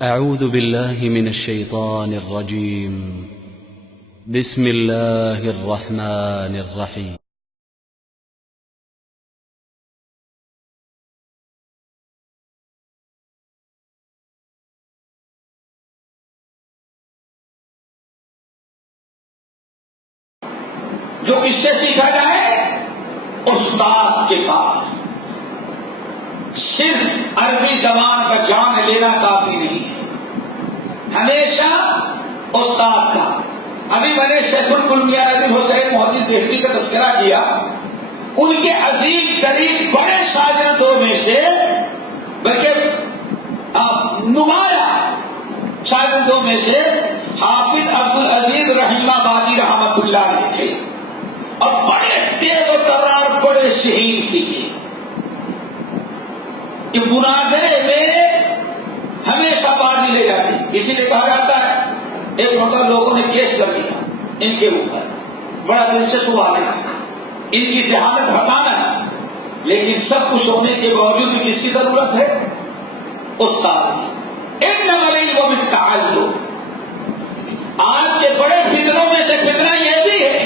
أعوذ بالله من الشيطان الرجيم. بسم الله الرحمن الرحيم. جو کس سے سیکھا جائے؟ استاد کے پاس. صرف عربی زبان کا جان لینا کافی نہیں ہے، ہمیشہ استاد کا. ابھی میں نے شیخ القلمیہ نبی حسین محدث دہلوی کا تذکرہ کیا. ان کے عظیم ترین بڑے شاگردوں میں سے، بلکہ نمایاں شاگردوں میں سے حافظ عبدالعزیز رحیم آبادی رحمت اللہ علیہ تھے، اور بڑے تیز و ترار، بڑے شہید تھے. یہ مناظرے میں ہمیشہ بازی لے جاتی. اسی لیے کہا جاتا ہے ایک مرتبہ لوگوں نے کیس کر دیا ان کے اوپر، بڑا دلچسپ ہوا ہے ان کی ذہانت ہٹانا، لیکن سب کچھ ہونے کے باوجود بھی کس کی ضرورت ہے؟ استاد کی. انما العلم بالتعلم. آج کے بڑے فتنوں میں سے فتنہ یہ بھی ہے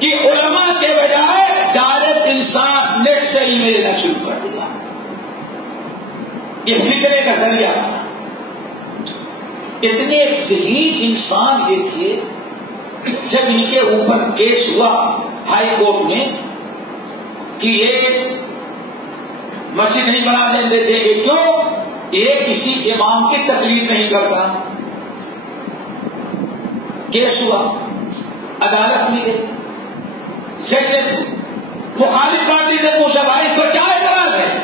کہ علماء کے بجائے ڈائریکٹ انسان نیٹ سے ای میل لینا شروع کر دیا. یہ فکرے کا ذریعہ بنا. اتنے ذہین انسان یہ تھے، جب ان کے اوپر کیس ہوا ہائی کورٹ میں کہ یہ مسجد نہیں بنانے دیتے گے، کیوں؟ یہ کسی امام کی تقلید نہیں کرتا. کیس ہوا، عدالت میں گئے، جج نے مخالف پارٹی سے پوچھا بھائی اس پر کیا اعتراض ہے؟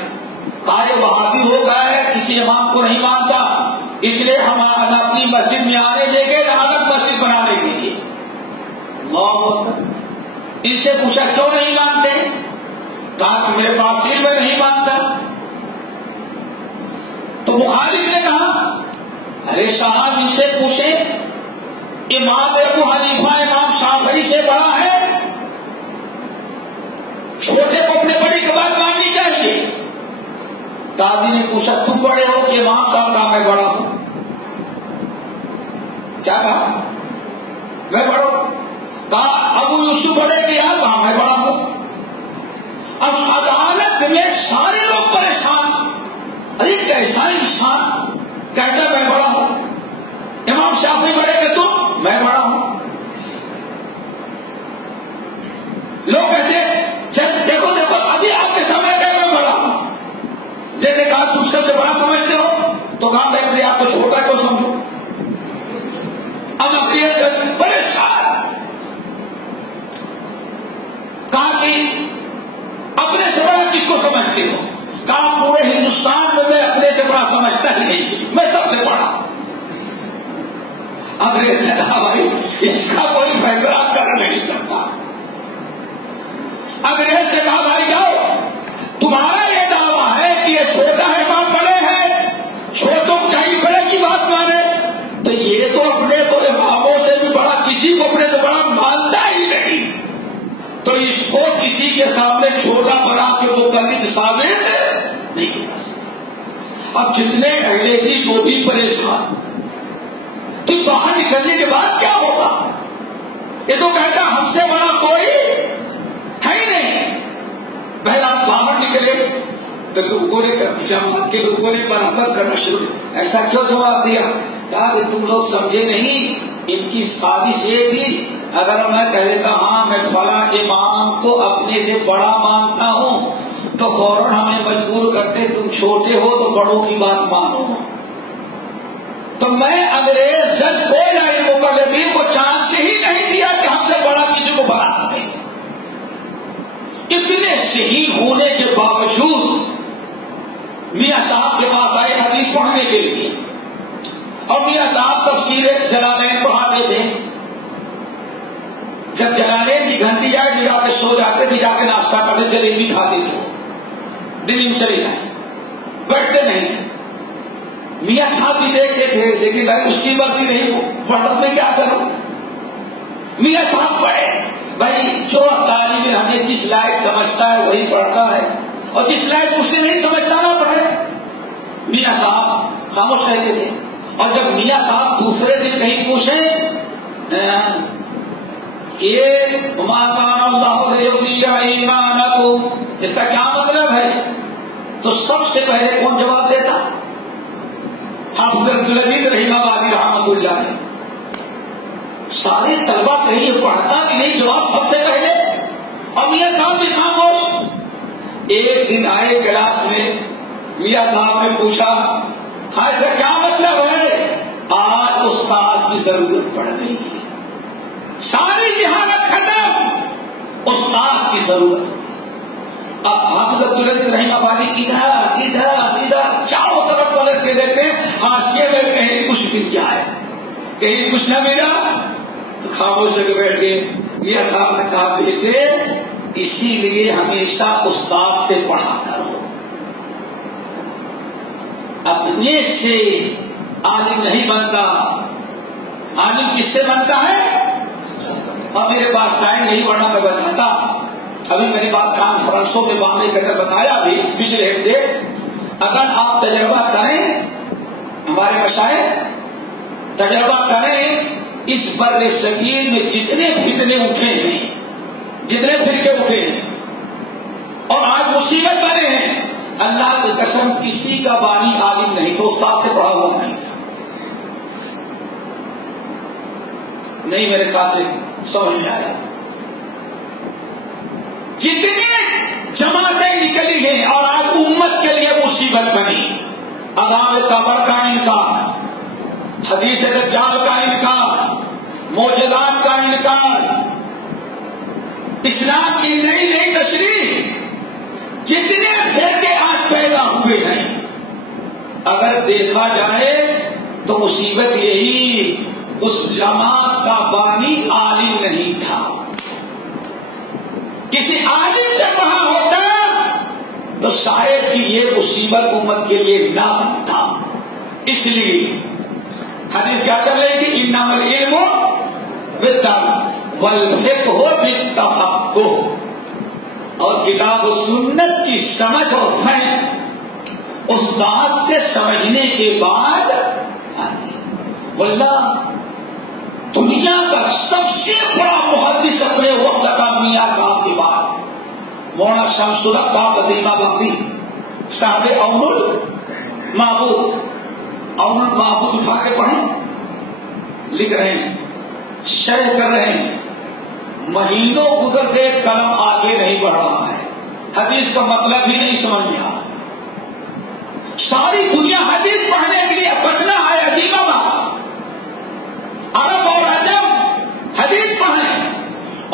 کہا یہ وہابی ہو گیا ہے، کسی امام کو نہیں مانتا، اس لیے ہم اپنی مسجد میں آنے دیں گے، الگ مسجد بنانے دیں گے. اللہ اکبر. ان سے پوچھا کیوں نہیں مانتے؟ کہا کہ میرے پاس علم میں نہیں مانتا. تو مخالف نے کہا ارے صاحب ان سے پوچھے، امام ابو حنیفہ امام شافعی سے بڑا ہے، چھوٹے کو اپنے بڑی کی بات ماننی چاہیے. قاضی نے پوچھا تم بڑے ہو کہ امام صاحب کہا میں بڑا ہوں؟ کیا کہا؟ میں بڑا ہوں. کہا ابو یوسف بڑے کہ یار؟ کہا میں بڑا ہوں. اب عدالت میں سارے لوگ پریشان، ارے کیسا انسان کہتا میں بڑا ہوں؟ امام شافعی بڑے کہ تم؟ میں بڑا ہوں. لوگ کہتے دیکھو دیکھو ابھی آپ کے سامنے کہ میں بڑا ہوں. جیسے کہا تم سب سے بڑا سمجھتے ہو تو کہا میں آپ کو چھوٹا کیوں سمجھو؟ اب اقلیت سے پریشان. کہا کہ اپنے سے بڑا کس کو سمجھتے ہو؟ کہا پورے ہندوستان میں اپنے سے بڑا سمجھتا ہی نہیں، میں سب سے بڑا. انگریز نے کہا بھائی اس کا کوئی فیصلہ کر نہیں سکتا. انگریز نے کہا بھائی جاؤ، تمہارا یہ دعویٰ ہے کہ یہ چھوٹا ہے امام بڑے ہیں، چھوٹوں کو چاہیے بڑے کی بات مانے، تو یہ تو اپنے کو اماموں سے بھی بڑا کسی کو اپنے سے بڑا مانتا ہی نہیں، تو اس کو کسی کے سامنے چھوٹا بڑا کے مقلد ثابت نہیں کیا. اب جتنے اہل حدیث وہ بھی پریشان، تو باہر نکلنے کے بعد کیا ہوگا؟ یہ تو کہتا ہم سے بڑا کوئی ہے ہی نہیں. بہرحال باہر نکلے تو لوگوں نے جماعت کے لوگوں نے مرمت کرنا شروع کیا. ایسا کیوں جواب دیا؟ کہا کہ تم لوگ سمجھے نہیں، ان کی سازش یہ تھی اگر میں کہہ دیتا ہاں میں فلاں امام کو اپنے سے بڑا مانتا ہوں تو فوراً ہمیں مجبور کرتے تم چھوٹے ہو تو بڑوں کی بات مانو. تو میں انگریز جج کو یا مقلدین کو چانس ہی نہیں دیا کہ ہم سے بڑا کسی کو بنا سکے. اتنے شہید ہونے کے باوجود میاں صاحب کے پاس آئے حدیث پڑھنے کے لیے، اور میاں صاحب تفسیر جلالین پڑھاتے تھے. جب جلالین کی گھنٹی جائے جا کے سو جاتے تھے، جا کے ناشتہ کرتے، جلیبی کھاتے تھے، دل میں چلے جائیں، بیٹھتے نہیں تھے. میاں صاحب بھی دیکھتے تھے لیکن بھائی اس کی مرضی نہیں، پڑھت میں کیا کروں. میاں صاحب پڑھے، بھائی جو تعلیم ہمیں جس لائق سمجھتا ہے وہی پڑھتا ہے، اور جس لائق اس سے نہیں سمجھتا نہ پڑھے. میاں صاحب خاموش رہتے تھے. اور جب میاں صاحب دوسرے دن کہیں پوچھیں یہ ماکان اللہ لیضیع ایمانکم، اس کا کیا مطلب ہے، تو سب سے پہلے کون جواب دیتا؟ حافظ عبدالعزیز رحمہ آبادی رحمۃ اللہ علیہ. سارے طلبہ کہیں پڑھتا بھی نہیں، جواب سب سے پہلے. اور میاں صاحب بھی خاموش. ایک دن آئے کلاس میں، میاں صاحب نے پوچھا ایسا کیا مطلب ہے؟ آج استاد کی ضرورت پڑ گئی ہے، ساری جہالت ختم، استاد کی ضرورت. اب حافظ عبدالعزیز رحمہ آبادی ادھر چاروں طرف پلٹ کے دیکھتے حاشیے میں کہیں کچھ گر جائے، کہیں کچھ نہ ملا، تو خاموش ہو کے بیٹھ گئے. میاں صاحب نے کہا بیٹے اسی لیے ہمیشہ استاد سے پڑھا کرو، اپنے سے عالم نہیں بنتا. عالم کس سے بنتا ہے؟ اور میرے پاس ٹائم نہیں، ورنہ میں بتاتا. ابھی میری بات کانفرنسوں میں باندھے کر بتایا بھی پچھلے ہفتے. اگر آپ تجربہ کریں، ہمارے مشائخ تجربہ کریں، اس بر صغیر میں جتنے فتنے اٹھے ہیں، جتنے فرقے اٹھے ہیں اور آج مصیبت بنے ہیں، اللہ کی قسم کسی کا بانی عالم نہیں تو استاد سے پڑھا ہوا نہیں تھا. نہیں میرے خیال سے سمجھ میں آیا. جتنی جماعتیں نکلی ہیں اور آج امت کے لیے مصیبت بنی، عذاب قبر کا انکار، حدیث دجال کا انکار، معجزات کا انکار، اسلام کی نئی نئی تشریح، جتنے فرقے آج پیدا ہوئے ہیں، اگر دیکھا جائے تو مصیبت یہی اس جماعت کا بانی عالم نہیں تھا. کسی عالم سے پڑھا ہوتا تو شاید کہ یہ مصیبت امت کے لیے نہ بنتا. اس لیے حدیث کیا کر رہی تھی؟ انما العلم بالتعلم والفقہ بالتفقہ. اور کتاب و سنت کی سمجھ اور فہم استاد سے سمجھنے کے بعد واللہ دنیا کا سب سے بڑا محدث اپنے وقت کا میاں صاحب کے بعد مولانا شمس الحق صاحب عظیم آبادی صاحب عون المعبود. عون المعبود اٹھا کے پڑھیں، لکھ رہے ہیں، شرح کر رہے ہیں، مہینوں گزر کے قلم آگے نہیں بڑھ رہا ہے، حدیث کا مطلب ہی نہیں سمجھ میں آ. ساری دنیا حدیث پڑھنے کے لیے پٹنہ ہے، عظیم آباد، عرب اور عجم حدیث پڑھیں.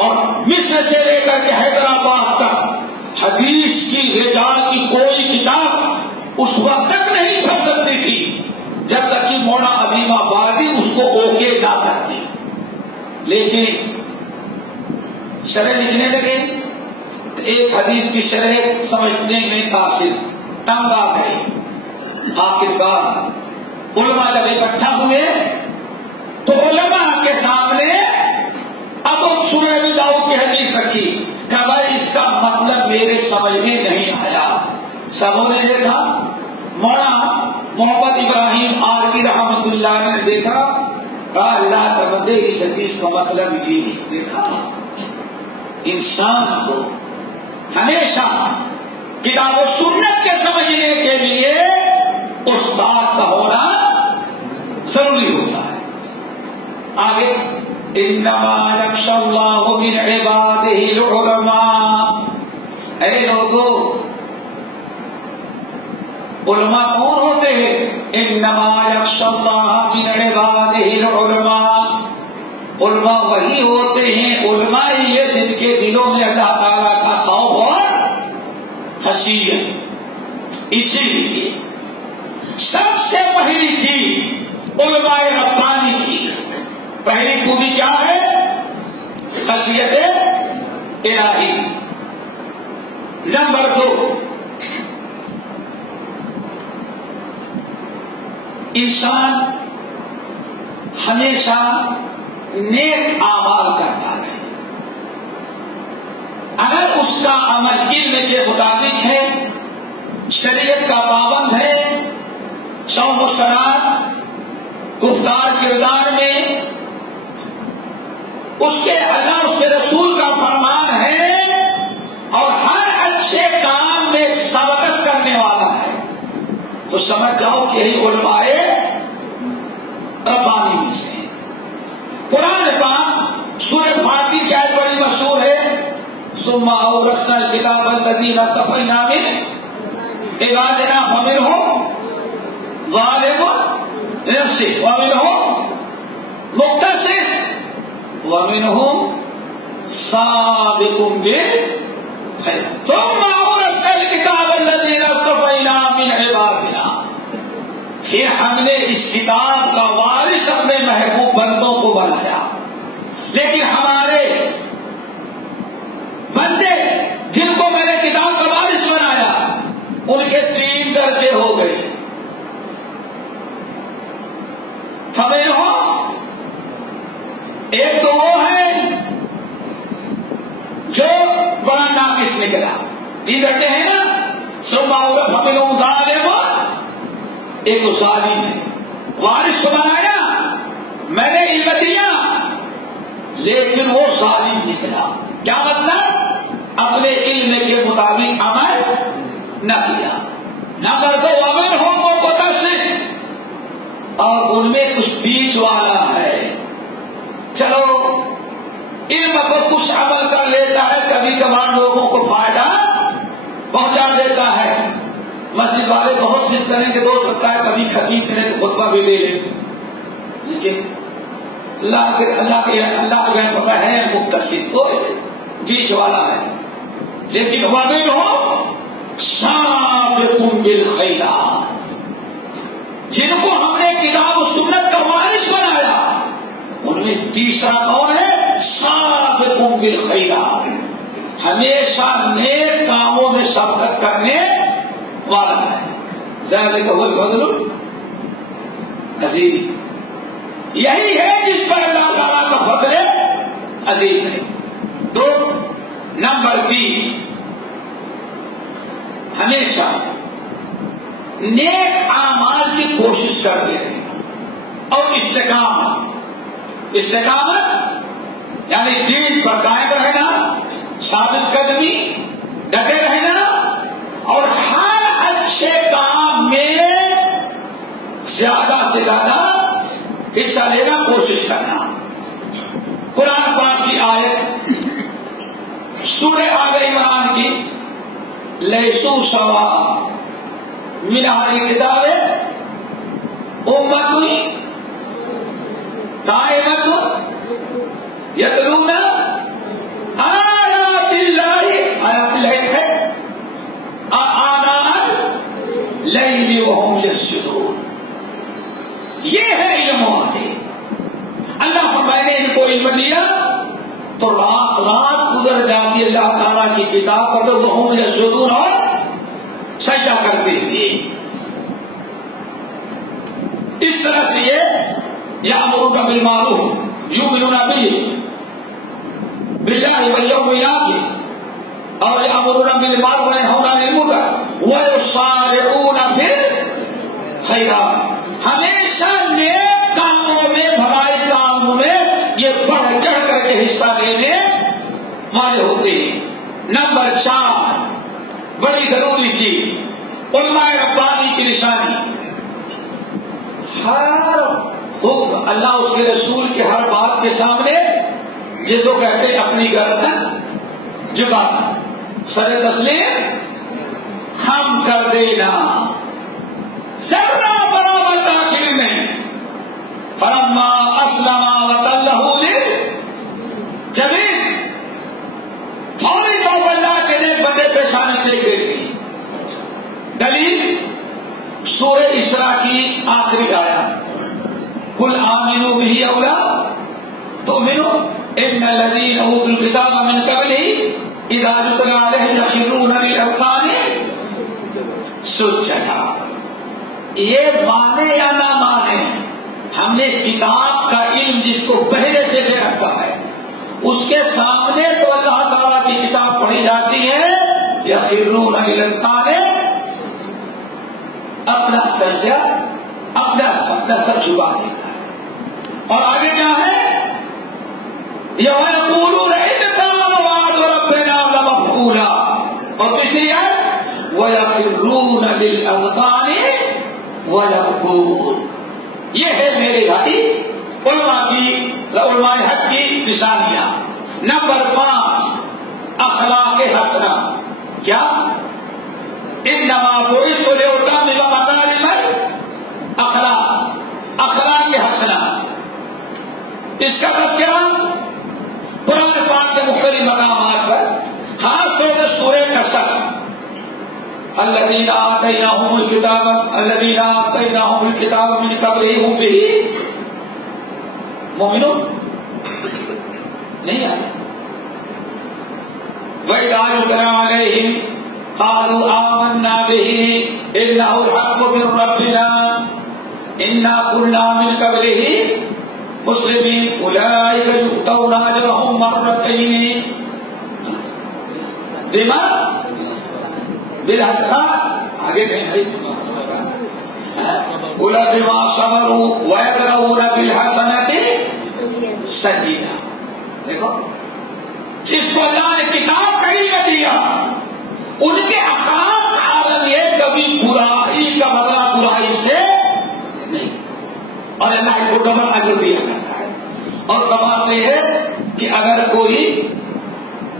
اور مصر سے لے کر کے حیدرآباد تک حدیث کی رجال کی کوئی کتاب اس وقت تک نہیں چھپ سکتی تھی جب تک کہ مولانا عظیم آبادی اس کو اوکے نہ کرتے. لیکن شرح لکھنے لگے تو ایک حدیث کی شرح سمجھنے میں قاصر تنگ آ گئے. آخرکار علماء جب اکٹھا ہوئے تو علماء کے سامنے اب سورہ ابی داؤد کی حدیث رکھی کہ بھائی اس کا مطلب میرے سمجھ میں نہیں آیا. سبوں نے دیکھا، مولانا محمد ابراہیم آرکی رحمت اللہ نے دیکھا، کہا اللہ کا بندے اس حدیث کا مطلب یہ نہیں. دیکھا انسان کو ہمیشہ کتاب و سنت کے سمجھنے کے لیے استاد کا ہونا ضروری ہوتا ہے. آگے انما یخشی اللہ من عبادہ العلماء. اے لوگوں، علماء کون ہوتے ہیں؟ انما یخشی اللہ من عبادہ العلماء. علماء وہی ہوتے ہیں، علماء یہ جن کے دلوں میں اللہ تعالیٰ کا خوف اور خشیت. اسی لیے سب سے پہلی تھی علماء ربانی کی پہلی خوبی کیا ہے؟ خشیت الہی. نمبر 2، انسان ہمیشہ نیک اعمال کرتا ہے. اگر اس کا عمل علم کے مطابق ہے، شریعت کا پابند ہے، صوم و صلات گفتار کردار میں اس کے اللہ اس کے رسول کا فرمان ہے اور ہر اچھے کام میں سبقت کرنے والا ہے، تو سمجھ جاؤ کہ یہی علماء ربانی میں سے ہیں۔ قرآن پاک سورہ فاتر کی آیت بڑی مشہور ہے، ثم اورثنا الکتاب الذین اصطفینا من عبادنا فمنهم ظالم لنفسه ومنهم مقتصد ومنهم سابق بالخير ثم اورثنا الكتاب الذين اصطفينا من عبادنا، پھر ہم نے اس کتاب کا وارث اپنے محبوب بندوں کو بنایا، لیکن ہمارے بندے جن کو میں نے کتاب کا وارث بنایا ان کے 3 درجے ہو گئے۔ ہمیں ہو ایک تو وہ ہے جو بڑا ناقص نکلا، 3 درجے ہیں نا، ثم اورثنا ہمیں ظالم، ایک ظالم ہے، وارث کو بنایا میں نے علم دیا لیکن وہ ظالم نکلا، کیا مطلب؟ اپنے علم کے مطابق عمل نہ کیا۔ نمبر 2 ومنہم مقتصد، اور ان میں کچھ بیچ والا ہے، چلو علم کو کچھ عمل کر لیتا ہے، کبھی کبھار لوگوں کو فائدہ پہنچا دیتا ہے، مسجد والے بہت چیز کریں گے تو ہو سکتا ہے کبھی خطیب کریں تو خطبہ بھی دے لیں، لیکن اللہ کے ہے مقتصد، وہ بیچ والا ہے، لیکن ومنہم سابق بالخیرات، جن کو ہم نے کتاب و سنت کا وارث بنایا ان میں تیسرا کون ہے؟ سابق بالخیرات، ہمیشہ نیک کاموں میں سبقت کرنے والا ہے۔ ذالک هو الفضل العظیم، یہی ہے جس پر اللہ تعالیٰ کا فضل عظیم ہے۔ 2 نمبر 3 ہمیشہ نیک اعمال کی کوشش کرتے رہے اور استقامت یعنی دین پر قائم رہنا، ثابت قدمی، ڈٹے رہنا اور ہر اچھے کام میں زیادہ سے زیادہ حصہ لینا، کوشش کرنا۔ قرآن پاک کی آیت سورہ آل عمران کی لیسوا سواء من اہل الکتاب امۃ قائمۃ یتلون آیات اللہ آناء اللیل وہم یسجدون، یہ ہے علم والے۔ اللہ میں نے ان کو علم دیا تو رات گزر جاتی اللہ تعالیٰ کی کتاب پر، تو وہم یسجدون اور سجدہ کرتے ہوئے، اس طرح سے یہ یأمرون بالمعروف یؤمنون باللہ والیوم الآخر اور یأمرون بالمعروف وینہون عن المنکر ویسارعون فی الخیرات، ہمیشہ نیک کاموں میں، بھلائی کاموں میں یہ بڑھ چڑھ کر کے حصہ لینے والے ہوتے ہیں۔ نمبر 4 بڑی ضروری چیز، علماء ربانی کی نشانی، ہر حکم اللہ اس کے رسول کے ہر بات کے سامنے جس کو کہتے ہیں اپنی گردن جھکانا، سر تسلیم خم کر دینا، ذرہ برابر تاخیر نہیں۔ فلما اسلم وتلہ للجبین، فوری طور پر اللہ کے نیک بندے پیشانی ٹیک دیتی۔ دلیل سورہ اسراء کی آخری آیت، قل آمنوا به او لا تؤمنوا ان الذين اوتوا الكتاب من قبله اذا يتلى عليهم يخرون للاذقان سجدا۔ یہ مانے یا نہ مانے، ہم نے کتاب کا علم جس کو پہلے سے دے رکھا ہے، اس کے سامنے تو اللہ تعالیٰ کی کتاب پڑھی جاتی ہے، یخرون للاذقان، اپنا سجدہ اپنا سر جھکا دیتا ہے. اور آگے کیا ہے؟ یقولون ان کان وعد ربنا لمفعولا. اور تیسری ہے وَيَخِرُّونَ لِلْأَذْقَانِ وَيَبْكُونَ. یہ ہے میرے بھائی علماء حق کی نشانیاں. نمبر 5 اخلاق حسنہ. کیا؟ انما بعثت لأتمم مکارم اخلاق حسنہ. اس کا تذکرہ قرآن پاک کے مختلف مقامات پر، خاص طور پر سورہ قصص. الذین آتیناہم الکتاب من قبلہ ہم بہ مومنون. نہیں آیا. وَإِذَا يُتْلَىٰ عَلَيْهِمْ قَالُوا آمَنَّا بِهِ إِنَّهُ الْحَقُّ مِن رَّبِّنَا إِنَّا كُنَّا مِن قَبْلِهِ مُسْلِمِينَ أُولَٰئِكَ يُؤْتَوْنَ أَجْرَهُم مَّرَّتَيْنِ بِمَا بالحسنات. آگے کہیں بولا بما صبروا ويدرؤون بالحسنات سجیلا. دیکھو جس کو اللہ نے کتاب کا علم دیا ان کے اخلاق عالم یہ کبھی برائی کا بدلہ برائی سے نہیں، اور اللہ کو ڈبل اجر دیا جاتا ہے. اور کماتے ہیں کہ اگر کوئی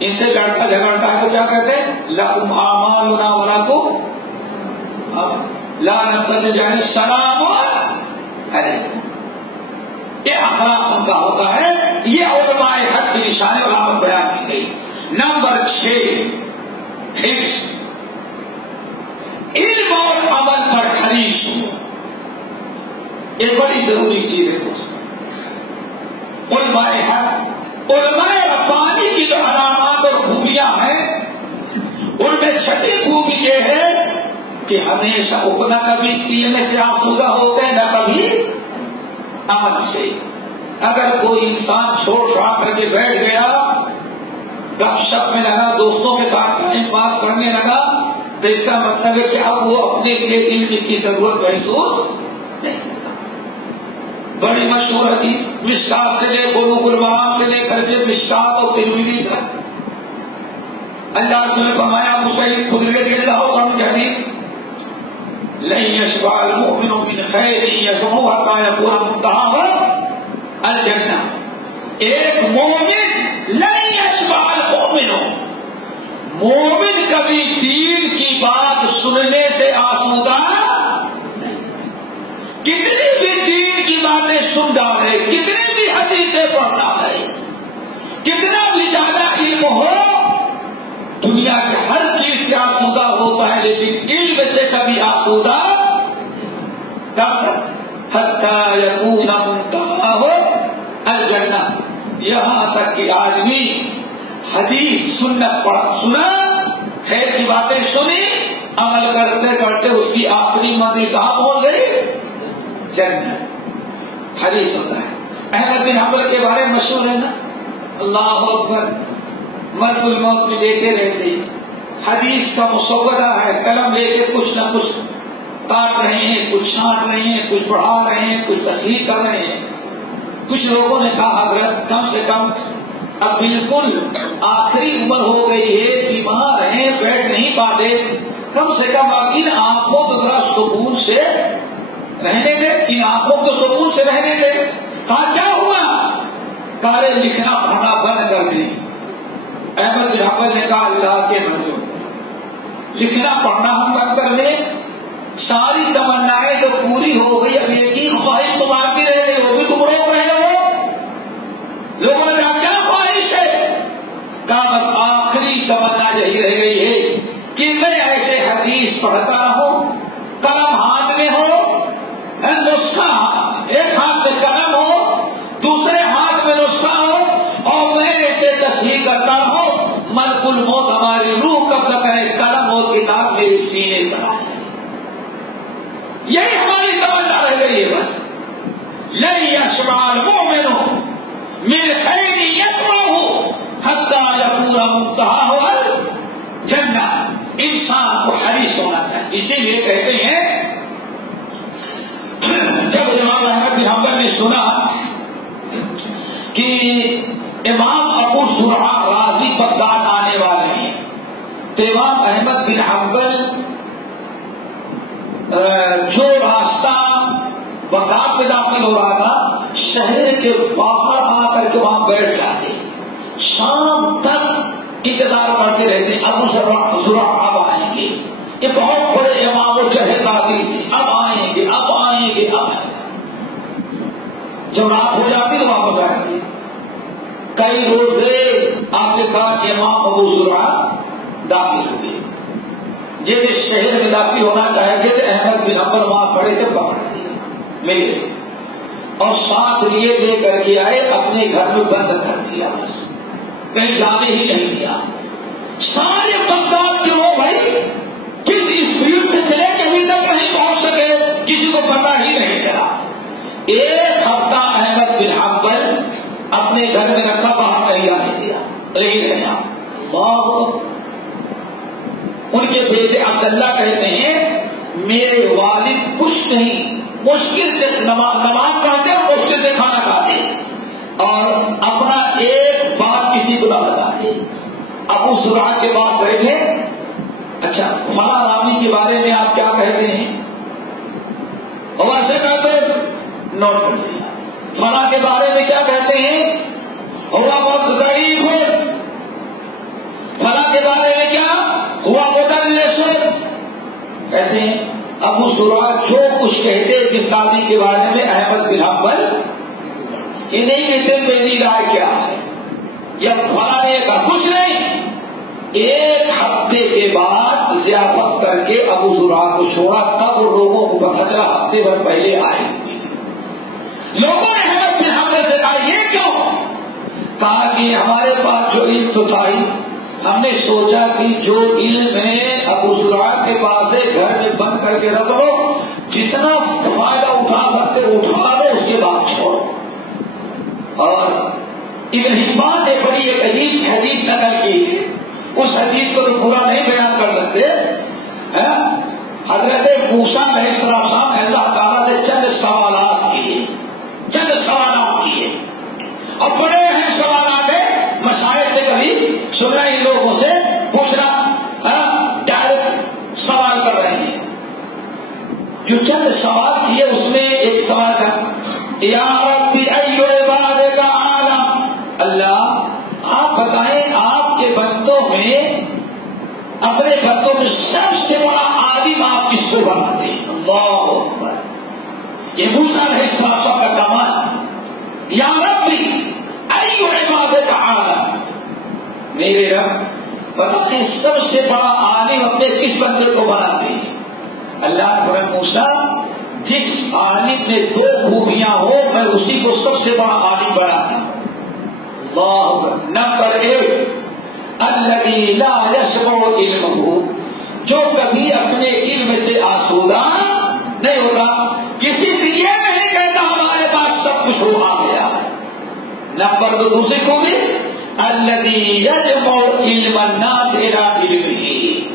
ان سے لڑتا جھگڑتا ہے تو کیا کہتے ہیں؟ لَكُمْ أَعْمَالُنَا وَلَكُمْ لَا نَبْتَغِي السَّلَامَ عَلَيْكُمْ. یہ اخلاق ان کا ہوتا ہے. یہ علماء حق کی نشانی علامت بیان کی گئی. نمبر 6 حفظ. علم اور عمل پر حریص ہو. یہ بڑی ضروری چیز ہے دوستوں. علماء حق، علماء ربانی کی جو علامات اور خوبیاں ہیں ان میں چھٹی خوبی یہ ہے کہ ہمیشہ نہ کبھی علم سے آسودہ ہوتے نہ کبھی عمل سے. اگر کوئی انسان چھوڑ چھاڑ کر کے بیٹھ گیا، گپ شپ میں لگا، دوستوں کے ساتھ ٹائم پاس کرنے لگا، تو اس کا مطلب ہے کہ اب وہ اپنے لیے علم کی ضرورت محسوس نہیں کرتا. بڑی مشہور حدیث مشکات سے لے بلوغ المرام سے لے کر کے مشکات اور ترمذی تک اللہ رسول نے فرمایا مسعود خدری رضی اللہ عنہ کی حدیث لن يشبع المؤمن من خیر يسمعه حتى يكون منتهى الجنہ. ایک مومن لن يشبع المؤمن، مومن کبھی دین کی بات سننے سے آسودہ کتنی بھی دین کی باتیں سن ڈالے، کتنی بھی حدیثیں پڑھ ڈالے، کتنا بھی زیادہ علم ہو، دنیا کے ہر چیز سے آسودہ ہوتا ہے لیکن علم سے کبھی آسودہ کب تک؟ حتی یکون منتہیٰ الجنہ. یہاں تک کہ آدمی حدیث سنت سنا، خیر کی باتیں سنی، عمل کرتے کرتے اس کی آخری منزل کہاں پہنچ گئی؟ جنت. حدیث ہوتا ہے. احمد بن حنبل کے بارے میں مشہور ہے نا، اللہ اکبر، مرد الموت میں لے کے رہتے، حدیث کا مسودہ ہے، قلم لے کے کچھ نہ کچھ کاٹ رہے ہیں، کچھ چھانٹ رہے ہیں، کچھ بڑھا رہے ہیں، کچھ تصحیح کر رہے ہیں. کچھ لوگوں نے کہا حضرت کم سے کم اب بالکل آخری عمر ہو گئی ہے، بیمار ہیں، بیٹھ نہیں پاتے، کم سے کم اب ان آنکھوں کو ذرا سکون سے رہنے دے، ان آنکھوں کو سکون سے رہنے دے. کہا کیا ہوا؟ کارے لکھنا پڑھنا بند کر دی. احمد بن حنبل نے کہا اللہ کے منظور، لکھنا پڑھنا ہم بند کر دیں، ساری تمنائیں تو پوری ہو گئی، اب ایک ہی خواہش تم آتی رہ گئی، وہ بھی تم روک رہے ہو. لوگوں نے کہا کیا خواہش ہے؟ کہا بس آخری تمنا یہی رہ گئی ہے کہ میں ایسے حدیث پڑھتا ہوں، قلم ہاتھ میں ہو، نسخہ ایک ہاتھ میں قلم ہو، دوسرے ہاتھ میں نسخہ ہو، اور میں ایسے تصحیح کرتا ہوں، ملک الموت ہماری روح قبضہ کرے، قلم اور کتاب میرے سینے پر آ جائے. یہی ہماری تمنا رہ گئی ہے. بس لن يشبع المؤمن من خیر يسمعه حتى يكون منتهى الجنہ. انسان کو حریص ہونا چاہیے. اسی لیے کہتے ہیں کہ امام ابو زرعہ رازی بغداد آنے والے ہیں، تو امام احمد بن حنبل جو راستہ بغداد میں داخل ہو رہا تھا شہر کے باہر آ کر کے وہاں بیٹھ جاتے، شام تک انتظار کرتے رہتے ابو زرعہ اب آئیں گے، یہ بہت بڑے امام و جہیزادی تھے، اب آئیں گے اب آئیں گے اب آئیں گے، جب رات ہو جاتی تو واپس آئیں گے۔ کئی روز گئے، آخرکار امام ابو زرعہ داخل ہوئے، جیسے شہر میں داخل ہونا چاہے تھے تو احمد بن حنبل وہاں کھڑے تھے، پکڑ لیے ملے اور ساتھ لیے لے کر کے آئے، اپنے گھر میں بند کر دیا، بس کہیں جانے ہی نہیں دیا۔ سارے بغداد کے لوگ بھائی کس اسپیڈ سے چلے کہ ابھی تک نہیں پہنچ سکے، کسی کو پتا ہی نہیں چلا۔ ایک ہفتہ احمد بن حنبل اپنے گھر میں رکھا، باہر نہیں آنے دیا، نہیں رہا۔ ان کے بیٹے عبداللہ کہتے ہیں میرے والد کچھ نہیں، مشکل سے نماز پڑھتے اور مشکل سے کھانا کھاتے اور اپنا ایک بات کسی کو نہ بتاتے۔ ابو زرعہ کے بعد بیٹھے، اچھا فلاں راوی کے بارے میں آپ کیا کہتے ہیں؟ ویسے کہتے نوٹ کر لیا۔ فلاں کے بارے میں کیا کہتے ہیں؟ ہوا بہت ضعیف ہے۔ فلاں کے بارے میں کیا ہوا مدلس ہے۔ کہتے ہیں ابو زرعہ جو کچھ کہتے جس آدمی کے بارے میں احمد بن حنبل یہ نہیں کہتے میری رائے کیا ہے یا فلاں نے کہا، کچھ نہیں۔ ایک ہفتے کے بعد ضیافت کر کے ابو زرعہ کو چھوڑا، تب وہ لوگوں کو پتہ چلا ہفتے بھر پہلے آئے ہوئے۔ لوگوں نے احمد بن حنبل سے کہا یہ کیوں؟ کہا کہ ہمارے پاس جو علم تو تھا ہی، ہم نے سوچا کہ جو علم ہے ابو زرعہ کے پاس ہے گھر میں بند کر کے رکھ لو، جتنا فائدہ اٹھا سکتے اٹھا لو، اس کے بعد چھوڑو۔ اور ابن حبان نے بڑی ایک عجیب سی حدیث نقل کی ہے، اس حدیث کو تو پورا نہیں بیان کر سکتے۔ حضرت موسیٰ علیہ السلام نے اللہ تعالیٰ سے چند سوالات کیے اور بڑے اہم سوالات ہیں، مشائخ سے کبھی سنا ان لوگوں سے پوچھنا، ڈائریکٹ سوال کر رہے ہیں۔ جو چند سوال کیے اس میں ایک سوال تھا یا ربی ایو عبادک اعلم، اللہ آپ بتائیں آپ کے بندوں میں، اپنے بندوں میں سب سے بڑا عالم آپ کس کو بناتے ہیں؟ اللہ اکبر، یہ موسیٰ علیہ السلام کا کمال۔ یا ربی ایو عبادک اعلم، میرے رب بتائیں سب سے بڑا عالم اپنے کس بندے کو بناتے ہیں؟ اللہ فرمایا موسیٰ جس عالم میں دو خوبیاں ہو میں اسی کو سب سے بڑا عالم بناتا ہوں۔ اللہ نمبر 1 الذی لا یشبع علمہ، جو کبھی اپنے علم سے آسودہ نہیں ہوتا، کسی سے یہ نہیں کہتا ہمارے پاس سب کچھ ہو آ گیا ہے۔ نمبر 2 دوسری خوبی الذی یجمع علم الناس الی علمہ،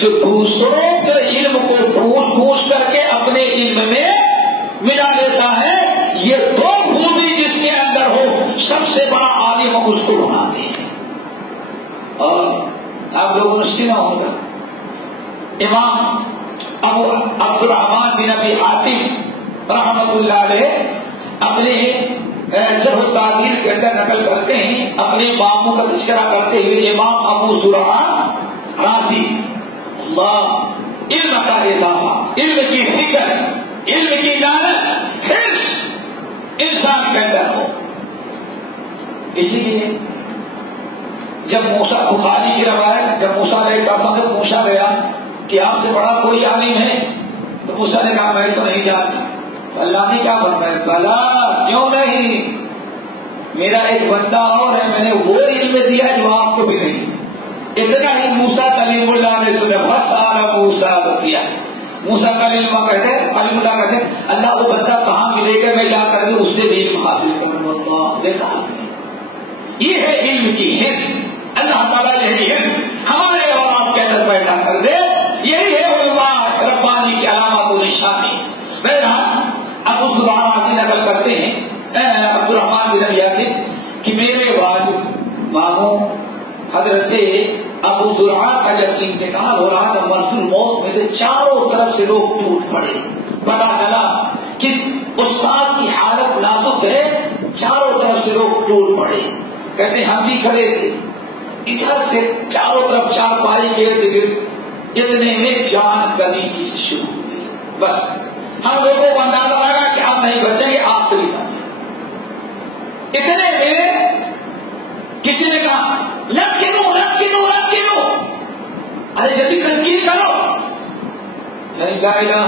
جو دوسروں کے علم کو پوچھ کر کے اپنے علم میں ملا لیتا ہے۔ یہ دو خوبی جس کے اندر ہو سب سے بڑا عالم اس کو بناتے ہیں۔ اور آپ لوگوں نے سنا ہوگا امام ابو عبد الرحمن بن ابی حاتم رحمۃ اللہ علیہ اپنے جرح و تعدیل کے اندر نقل کرتے ہیں، اپنے اماموں کا تذکرہ کرتے ہوئے امام ابو زرعہ رازی، اللہ علم کا اضافہ، علم کی فکر، علم کی لالچ، حرص انسان کے اندر ہو۔ اسی لیے جب موسیٰ بخاری کی روایت، جب موسیٰ علیہ السلام سے پوچھا گیا کہ آپ سے بڑا کوئی عالم ہے تو موسیٰ نے کہا میں تو نہیں جانتا۔ تو اللہ نے کیا فرمایا؟ بلا کیوں نہیں، میرا ایک بندہ اور ہے، میں نے وہ علم دیا جو آپ کو بھی نہیں۔ اتنا ہی موسیٰ کلیم اللہ نے سنا فسأل موسیٰ بکیا، موسیٰ کلیم اللہ کہتے اللہ وہ بندہ کہاں ملے گا میں جا کر کے اس سے بھی علم حاصل کروں۔ اللہ دیکھا یہ ہے علم کی حفظ، اللہ تعالیٰ یہی حفظ ہمارے اور آپ کے اندر پیدا کر دے، یہی ہے علماء ربانی کی علامات و نشانی۔ بہرحال ابو زرعہ رازی نقل کرتے ہیں عبد الرحمان بن ابی کہ میرے والد ماموں حضرت ابو زرعہ کا جب انتقال ہو رہا تھا مرض الموت میں، تو چاروں طرف سے لوگ ٹوٹ پڑے. پتا چلا کہ استاد کی حالت نازک ہے، چاروں طرف سے لوگ ٹوٹ پڑے. کہتے ہم بھی کھڑے تھے، ادھر سے چاروں طرف چار پائی گرد گرد، اتنے میں جان کنی کی شروع ہوئی. بس ہم لوگوں کو اندازہ لگا کہ اب نہیں بچیں گے، آخری بات. اتنے میں کسی نے کہا لکینو لکینو لکینو، ارے جلدی تلقین کرو، لا الہ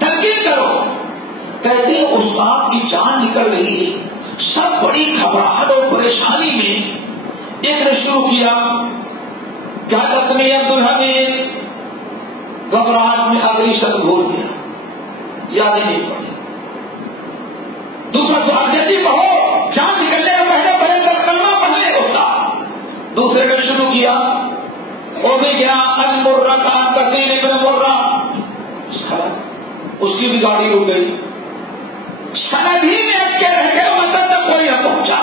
تلقین کرو. کہتے ہیں استاد کی جان نکل رہی ہے، سب بڑی گھبراہٹ اور پریشانی میں. ایک نے شروع کیا کیا تسمی عبد الحمید، گھبراہٹ میں اگلی شب بھول گیا، یاد ہی نہیں پڑی. دوسرا سوال جلدی پڑھو، جان نکلنے کا پہلے پہلے کلمہ پڑھ لے استاد. دوسرے نے شروع کیا، وہ بھی گیا المرہ کا کثیر ابن مرہ، اس کی بھی گاڑی رک گئی. سند ہی میں اٹکے رہ گئے، مدد تک کوئی نہ پہنچا.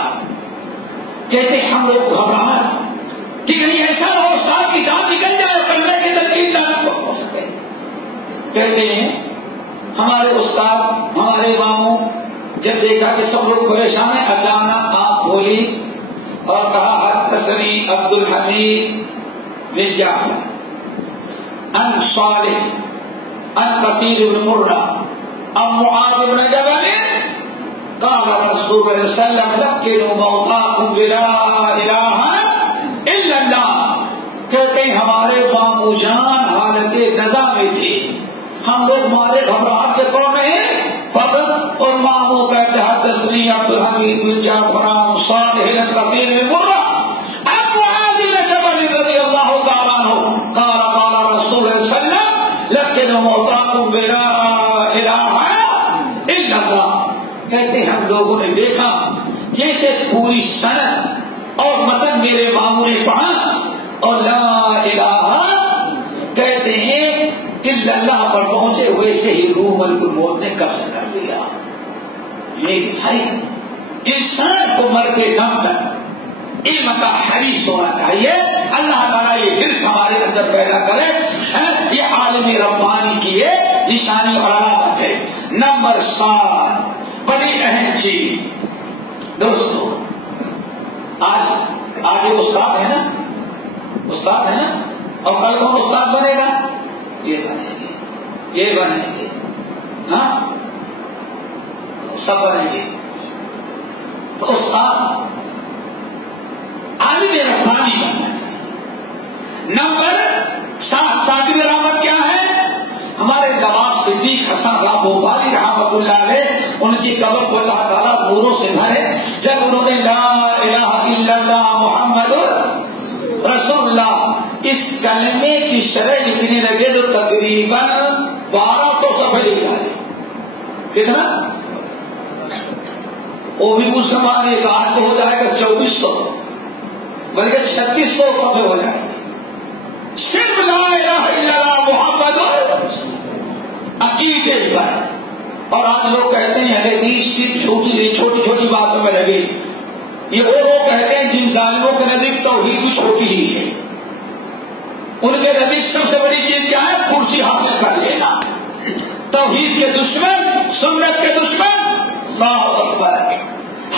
کہتے ہم لوگ گھبراہٹ کہ کہیں ایسا نہ ہو استاد کی جان نکل جائے، کلمے کی تلقین نہ پہنچ سکے. کہتے ہیں ہمارے استاد ہمارے ماموں جب دیکھا کہ سب لوگ پریشان ہیں، اچانک آنکھ کھولی اور کہا حدثنی عبد الحمید بن جعفر عن صالح عن کثیر بن مرہ عن معاذ بن جبل قال رسول اللہ صلی اللہ علیہ وسلم لکنوا موتاکم بلا الہ الا اللہ. کہتے ہیں ہمارے ماموں جان حالت نزا میں تھی، ہم لوگ مارے گھبراہٹ کے کون نہیں فقط. اور ماموں کہتے حدثنی عبد الحمید بن جعفر عن صالح عن کثیر بن مرہ عن معاذ بن جبل رضی اللہ تعالی عنہ قال قال رسول اللہ صلی اللہ علیہ وسلم لکنوا موتاکم بلا الہ الا اللہ. کہتے ہیں ہم لوگوں نے دیکھا جیسے پوری سند اور متن میرے ماموں نے پڑھا اور لا الہ کہتے ہیں الا اللہ پر پہنچے ہوئے سے ہی روح ملک الموت نے قبضہ کر لیا. یہ بھائی انسان کو مرتے دم تک علم کا حریص ہونا چاہیے. اللہ تعالیٰ یہ حرص ہمارے اندر پیدا کرے. یہ عالم ربانی کی یہ نشانی اور علامت ہے. نمبر 7 بڑی اہم چیز دوستو، آج یہ استاد ہے نا، استاد ہے نا، اور کل کون استاد بنے گا؟ یہ بنے گے، یہ بنے گے، ہاں سب بنے گے. تو استاد عالم ربانی بننا چاہیے. نمبر 7 ساتویں علامت کیا ہے؟ ہمارے نواب صدیق حسن صاحب بھوپالی رحمۃ اللہ علیہ، ان کی قبر کو اللہ تعالیٰ نوروں سے بھرے. جب انہوں نے لا الہ الا اللہ محمد رسول اللہ اس کلمے کی شرح لکھنے لگے تو تقریباً 1200 صفحے لکھ ڈالے. کتنا؟ وہ بھی کچھ ہمارے آج تو ہو جائے گا 2400 بلکہ 3600 صفحے ہو جائے گا. صرف لا الہ الا اللہ محمد عقیدے پر. اور آج لوگ کہتے ہیں حدیث کی چھوٹی چھوٹی باتوں میں لگے. یہ وہ لوگ کہتے ہیں جن ظالموں کے نزدیک توحید بھی چھوٹی ہی ہے. ان کے نزدیک سب سے بڑی چیز کیا ہے؟ کرسی حاصل کر لینا. توحید کے دشمن، سنت کے دشمن. اللہ اکبر.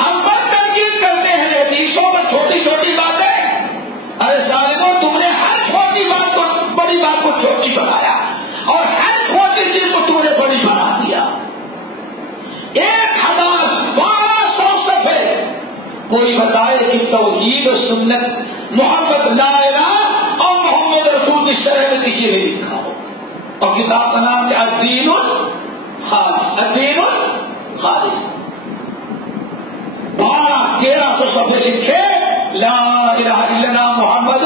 ہم پر تنقید کرتے ہیں حدیثوں پر چھوٹی چھوٹی باتیں. ارے ظالموں، تم نے ہر چھوٹی بات کو بڑی بات کو چھوٹی بنایا اور ہر چھوٹی چیز کو تم نے بڑی بنا دیا. 1200 صفحے کوئی بتائے کہ توحید و سنت محمد لا الہ اور محمد رسول کی شرح میں کسی نے لکھا ہو. اور کتاب کا نام ہے الدین الخالص. الدین الخالص 1300 صفحے لکھے لا الہ الا اللہ محمد.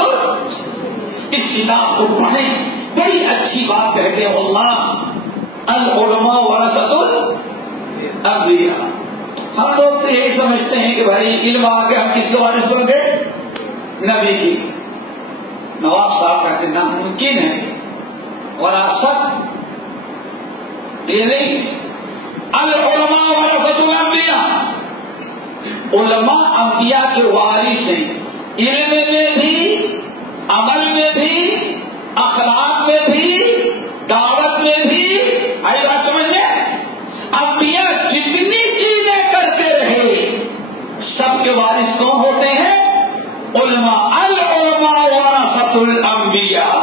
اس کتاب کو پڑھیں، بڑی اچھی بات کہتے ہیں اللہ العلماء ورثۃ الانبیاء. ہم لوگ تو یہی سمجھتے ہیں کہ بھائی علم آگے ہم کس کے وارث بن گئے؟ نبی کی. نواب صاحب کہتے ہیں ناممکن ہے وراثت یہ نہیں. العلماء ورثۃ الانبیاء علماء انبیاء کے وارث ہیں، علم میں بھی، عمل میں بھی، اخلاق میں بھی، دعوت میں بھی۔ آئی بات سمجھ میں؟ انبیاء جتنی چیزیں کرتے رہے سب کے وارث کون ہوتے ہیں؟ علماء۔ العلماء ورثۃ الانبیاء۔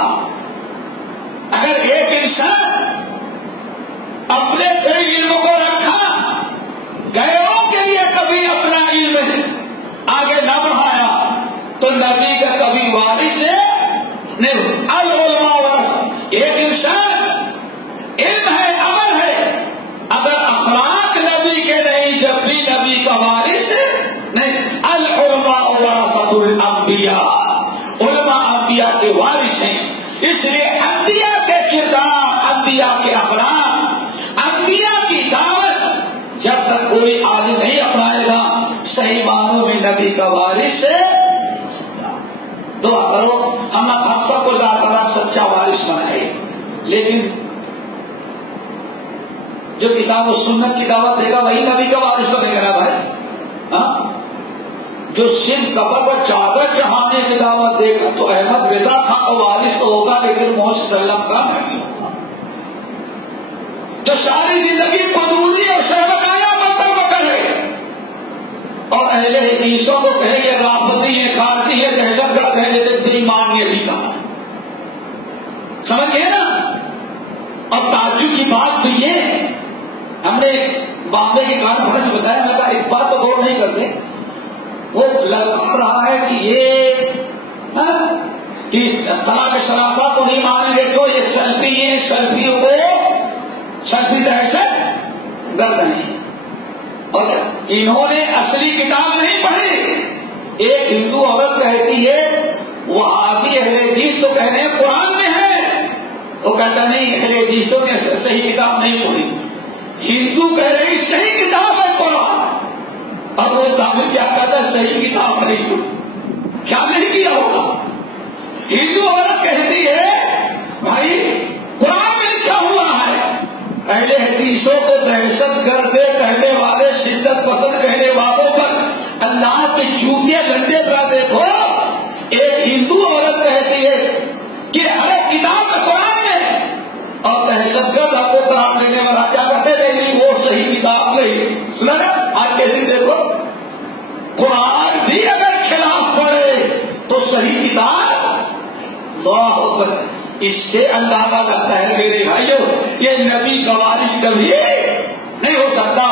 اگر ایک انسان اپنے کئی علم کو رکھا، غیروں کے لیے کبھی اپنا علم آگے نہ بڑھایا، تو نبی کا کبھی وارث ہے نہیں۔ العلماء ورثۃ۔ ایک انسان علم ہے، عمل ہے، اگر اخلاق نبی کے نہیں جب بھی نبی کا وارث ہے نہیں۔ العلماء ورثۃ الانبیاء۔ علماء انبیاء کے وارث ہیں، اس لیے انبیاء کے کردار، انبیاء کے اخلاق، انبیاء کی دعوت جب تک کوئی عالم نہیں اپنائے گا صحیح معنوں میں نبی کا وارث ہے۔ دعا کرو ہم سب کو اللہ تعالیٰ سچا وارث بنائے۔ لیکن جو کتاب و سنت کی دعوت دے گا وہی نبی کا وارث بنے گا نا بھائی۔ جو صرف قبر پر چادر چڑھانے کی دعوت دے گا تو احمد رضا خان کا وارث تو ہوگا، لیکن محمد صلی اللہ علیہ وسلم کا نہیں ہوگا۔ جو ساری زندگی قدوری اور شہبکایا مسل بکر ہے اور اہل حدیثوں کو کہے یہ رافضی ہے، خارجی ہے، دہشت گرد کہہ دیتے، بے ایمان یہ بھی کہا۔ سمجھ گئے نا؟ اور تعجب کی بات تو یہ ہے، ہم نے بامبے کی کانفرنس میں بتایا، میں کہا ایک بات تو غور نہیں کرتے، وہ لگ رہا ہے کہ یہ کہ طلاق ثلاثہ کو نہیں مانیں گے تو یہ سلفی ہیں، سلفیوں کو سلفی دہشت گرد نہیں۔ اور انہوں نے اصلی کتاب نہیں پڑھی۔ ایک ہندو عورت کہتی ہے وہابی اہل حدیث تو کہہ رہے ہیں قرآن میں ہے، وہ کہتا نہیں اہل حدیثوں نے صحیح کتاب نہیں پڑھی۔ ہندو کہہ رہی صحیح کتاب ہے قرآن، اب وہ ظاہر کیا کہتا ہے صحیح کتاب نہیں پڑھی، کیا نہیں کیا ہوگا؟ ہندو عورت کہتی ہے بھائی قرآن میں لکھا ہوا ہے اہل حدیثوں کو دہشت گرد کہنے والے، شدت پسند کہنے والوں پر اللہ کے چوٹیاں ڈنڈے پر دیکھو۔ ایک ہندو عورت کہتی ہے کہ ہر کتاب میں قرآن میں، اور دہشت گرد ہم کو قرآن لینے والا کیا کہتے ہیں نہیں وہ صحیح کتاب نہیں۔ سنا نا آج کیسی دیکھو، قرآن بھی اگر خلاف پڑے تو صحیح کتاب۔ اللہ اکبر۔ اس سے اندازہ لگتا ہے میرے بھائیوں یہ نبی کا وارث کبھی نہیں ہو سکتا۔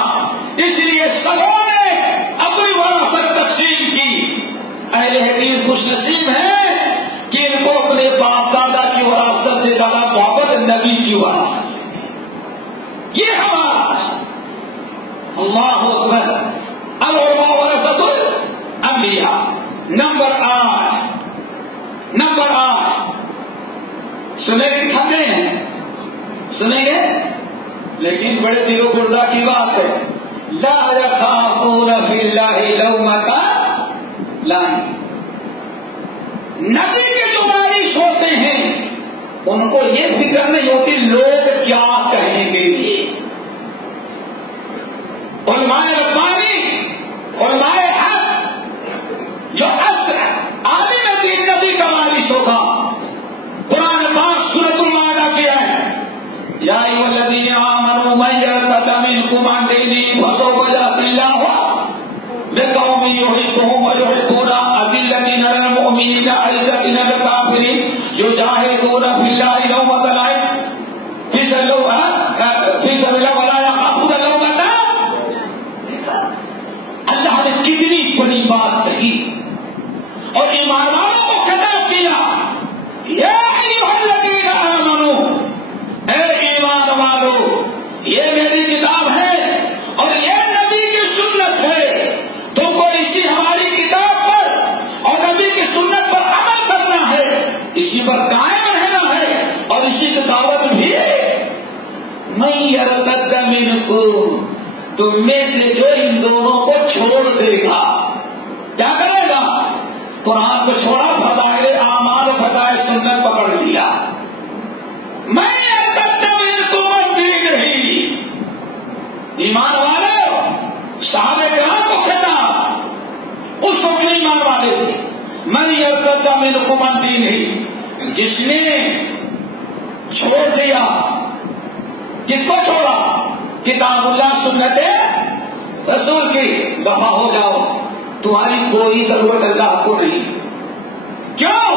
اس لیے سبوں نے اپنی وراثت تقسیم کی۔ اہل حدیث خوش نصیب ہیں کہ ان کو اپنے باپ دادا کی وراثت سے زیادہ محبت نبی کی وراثت سے۔ یہ ہمارا اللہ اکبر۔ العلماء ورثۃ الانبیاء۔ نمبر 8 سنے گے، تھک گئے ہیں، سنیں گے لیکن بڑے دل و گردہ کی بات ہے۔ لا یخافون فی اللہ لومۃ لائم۔ نبی کے جو وارث ہوتے ہیں ان کو یہ فکر نہیں ہوتی لوگ کیا کہیں گے۔ علماء ربانی، علماء حق، جو اصل عالم دین نبی کا وارث ہوگا، قرآن پاک سورۃ المائدہ کیا ہے یا ایھا الذین آمنوا من یرتد منکم عن دینہ فسوف یأتی اللہ بقوم یحبهم ویحبونہ اذلۃ علی المؤمنین اعزۃ علی الکافرین یجاہدون فی اللہ لومۃ لائم فی سبیل اللہ ولا یخافون لومۃ لائم۔ اللہ نے کتنی بڑی بات کہی اور ایمان والوں کو خطاب کیا، یا ایھا الذین آمنوا، اے ایمان والو یہ میری کتاب ہے اور یہ نبی کی سنت ہے، تم کو اسی ہماری کتاب پر اور نبی کی سنت پر عمل کرنا ہے، اسی پر قائم رہنا ہے اور اسی کی دعوت بھی ہے۔ من یرتد منکم، تم میں سے جو ان دونوں کو چھوڑ دے گا، کیا کرے گا؟ قرآن کو چھوڑا، فضائل اعمال و فضائل سنت پکڑ لیا۔ میں ایمان والو صحابہ کرام کو خطاب، ومن یرتد منکم عن دینہ، جس نے چھوڑ دیا، کس کو چھوڑا؟ کتاب اللہ سنت رسول کی، دفع ہو جاؤ، تمہاری کوئی ضرورت اللہ کو نہیں۔ کیوں؟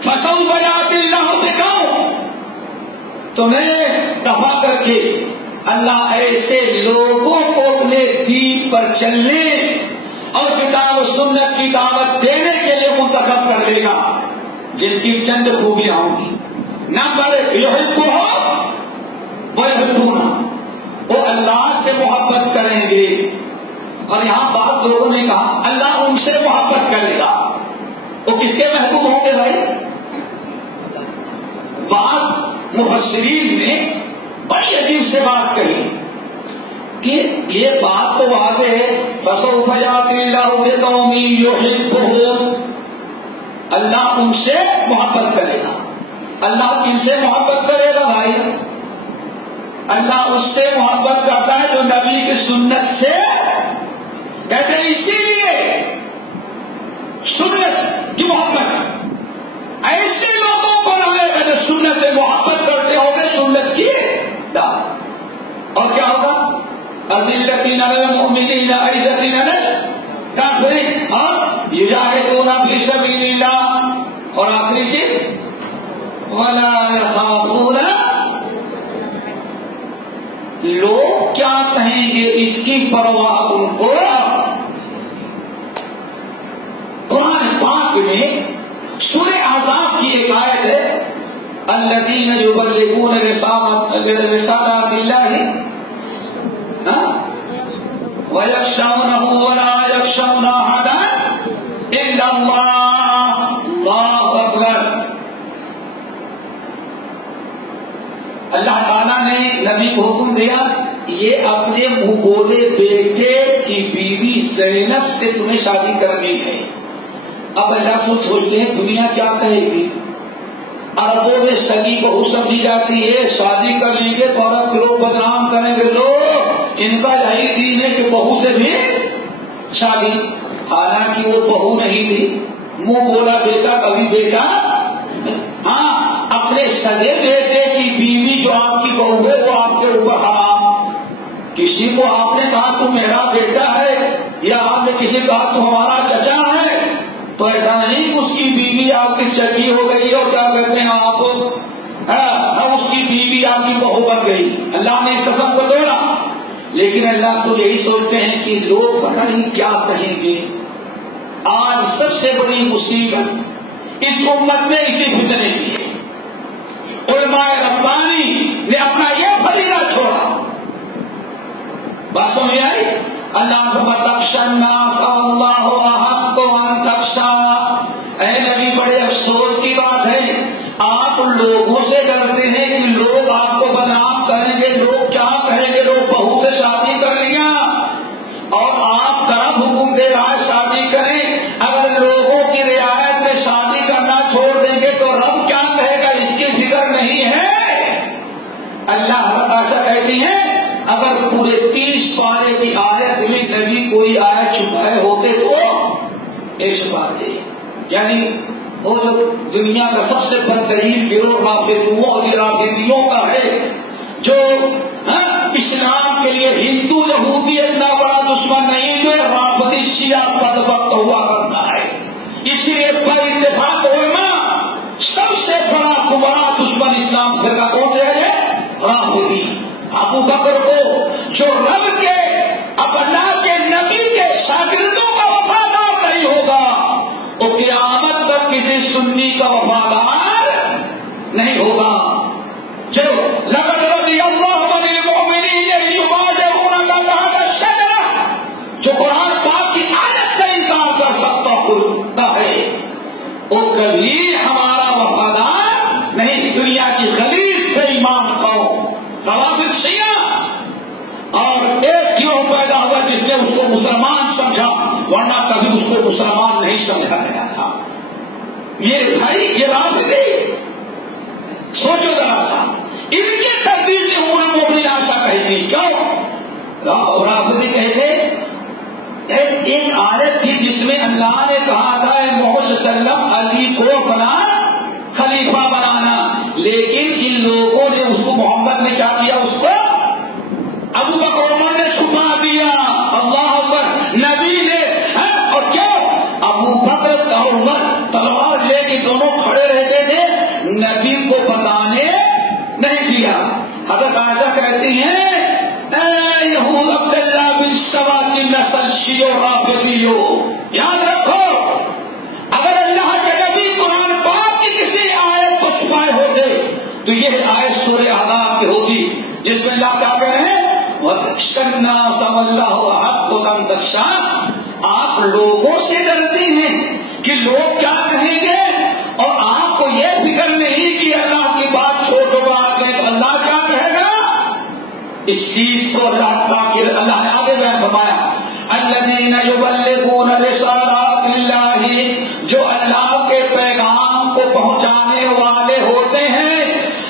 فسوف یأتی اللہ بقوم، تمہیں دفع کر کے اللہ ایسے لوگوں کو اپنے دین پر چلنے اور کتاب و سنت کی دعوت دینے کے لیے منتخب کر لے گا، جن کی چند خوبیاں ہوں گی۔ نمبر یحبہم ویحبونہ، وہ اللہ سے محبت کریں گے، اور یہاں بعض لوگوں نے کہا اللہ ان سے محبت کرے گا، وہ کس کے محبوب ہوں گے بھائی؟ بعض مفسرین نے بڑی عجیب سے بات کہی کہ یہ بات تو واضح ہے، فسوف یأتی اللہ بقوم یحبہم، اللہ ان سے محبت کرے گا۔ اللہ کن سے محبت کرے گا بھائی؟ اللہ اس سے محبت کرتا ہے جو نبی کی سنت سے، کہتے ہیں اسی لیے سنت کی محبت ایسے لوگوں کو لائے گا جو سنت سے محبت کرتے ہوں گے، سنت کی دعوت۔ اور کیا ہوگا؟ اذلۃ علی المؤمنین اعزۃ علی الکافرین، اور یجاہدون فی سبیل اللہ، اور آخری چیز ولا یخافون، لوگ کیا کہیں گے اس کی پرواہ ان کو۔ قرآن پاک میں سورہ احزاب کی ایک آیت ہے، الذین یبلغون رسالات اللہ ویخشونہ ولا یخشون احدا الا اللہ، اللہ اکبر۔ اللہ تعالیٰ نے نبی کو حکم دیا یہ اپنے منہ بولے بیٹے کی بیوی زینب سے تمہیں شادی کرنی ہے۔ اب اللہ سوچتے ہیں دنیا کیا کہے گی، عربوں میں سگی بہو سمجھی جاتی ہے، شادی کر لیں گے تو عرب کے لوگ بدنام کریں گے، لوگ ان کا یہی دین ہے کہ بہو سے بھی شادی، حالانکہ وہ بہو نہیں تھی، منہ بولا بیٹا کبھی بیٹا، ہاں اپنے سگے بیٹے کی بیوی جو آپ کی بہو ہے وہ آپ کے اوپر حرام۔ کسی کو آپ نے کہا تو میرا بیٹا ہے، یا آپ نے کسی کہا تو ہمارا چچا ہے، تو ایسا نہیں اس کی بیوی آپ کی چچی ہو گئی اور کیا کہتے ہیں آپ اس کی بیوی آپ کی بہو بن گئی۔ اللہ نے اس قسم کو توڑا، لیکن اللہ تو یہی سوچتے ہیں کہ لوگ پتہ نہیں کیا کہیں گے۔ آج سب سے بڑی مصیبت اس امت میں اسی فتنے کی ہے۔ علماء ربانی نے اپنا یہ فریضہ چھوڑا، بات سمجھ آئی؟ اللہ تخشى الناس اللہ احق ان تخشى، اے نبی بڑے افسوس کی بات ہے آپ لوگوں سے ڈرتے ہیں کہ لوگ آپ کو بدنام کریں گے، لوگ کیا کہیں گے، لوگ بہو سے شادی کر لیا اور آپ کا حکم دے رہا ہے شادی کریں، اگر لوگوں کی رعایت میں شادی کرنا چھوڑ دیں گے تو رب کیا کہے گا، اس کی فکر نہیں ہے۔ اللہ تعالیٰ کہتی ہے اگر پورے 30 پارے کی آیت میں نبی کوئی آیت چھپائے ہوتے تو ایک چھپاتے، یعنی وہ جو دنیا کا سب سے بدترین گروہ رافضیوں اور رافضیوں کا ہے، جو اسلام کے لیے ہندو یہودی اتنا بڑا دشمن نہیں، جو رافضی شیعہ بدبخت ہوا کرتا ہے۔ اس لیے پر اتفاق علماء سب سے بڑا دشمن اسلام فرقہ کون سے ہے؟ رافضی۔ ابو بکر کو جو رب کے اب اللہ کے نبی کے شاگردوں کا وفادار نہیں ہوگا، وہ قیامت تک کسی سنی کا وفادار نہیں ہوگا۔ جو لقد رضی اللہ عن المؤمنین اذ یبایعونک تحت الشجرہ، جو قرآن پاک کی آیت کا انکار کر سکتا ہے وہ کبھی ہمارا وفادار نہیں۔ دنیا کی غلیظ بے ایمان قوم روافض شیعہ، اور ایک گروہ پیدا ہوا جس نے اس کو مسلمان سمجھا، ورنہ کبھی اس کو مسلمان نہیں سمجھا گیا تھا۔ یہ بھائی یہ رافضی، سوچو ذرا سا، ان کی تقدیر نے مومن آشا کہی تھی، کیوں؟ رافضی کہتے ایک آیت تھی جس جس میں اللہ نے کہا تھا محمد صلی اللہ علیہ وسلم علی کو اپنا خلیفہ بنانا، لیکن ان لوگوں نے اس کو، محمد نے کیا کیا، اس کو ابو بکر عمر نے چھپا دیا. اللہ اکبر. نبی نے اور کیوں؟ ابو بکر اور عمر تلوار لے کے دونوں کھڑے رہتے تھے، نبی کو بتانے نہیں دیا. حضرت عائشہ کہتی ہیں اے یہود عبداللہ بن سبا کی نسل شیعہ رافضیو، یاد رکھو اگر اللہ کے نبی قرآن پاک کی کسی آیت کو چھپائے ہوتے تو یہ آیت سورہ احزاب کی ہوتی، جس میں اللہ کیا کہہ رہے ہیں وَتَخْشَى النَّاسَ وَاللَّهُ أَحَقُّ أَن تَخْشَاهُ. آپ لوگوں سے ڈرتے ہیں کہ لوگ کیا کہیں گے، اور آپ کو یہ فکر نہیں کہ اللہ کی بات چھوٹو بات ہے تو اللہ کیا کہے گا. اس چیز کو اللہ نے آگے بیان فرمایا الذین یبلغون رسالات اللہ، جو اللہ کے پیغام کو پہنچانے والے ہوتے ہیں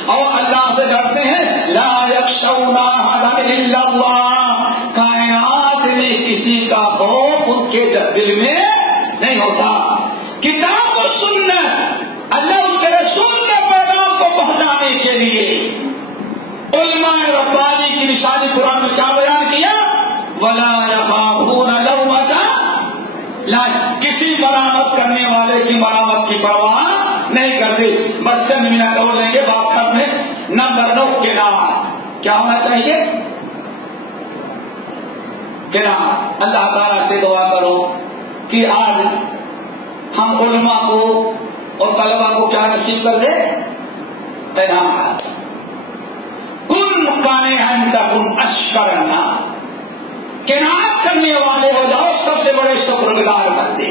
اور اللہ سے ڈرتے ہیں. لا یخشون احدا الا اللہ، کائنات میں کسی کا خوف ان کے دل میں نہیں ہوتا. کتاب و سنت، اللہ اس کے رسول کے پیغام کو پہنچانے کے لیے علماء ربانی کی نشانی قرآن میں کیا بیان کیا، ولا یخافون لومۃ لائم، کسی مرامت کرنے والے کی مرامت کی پرواہ نہیں کرتے. بس چند منٹ اور لیں گے بات کرنے. نمبر 9 قناعت. کیا ہونا چاہیے؟ قناعت. اللہ تعالیٰ سے دعا کرو کہ آج ہم علماء کو اور طلباء کو کیا نصیب کر دے، قناعت. کن قانعا تکن اشکر الناس، قناعت کرنے والے ہو جاؤ، سب سے بڑے شکرگزار بندے.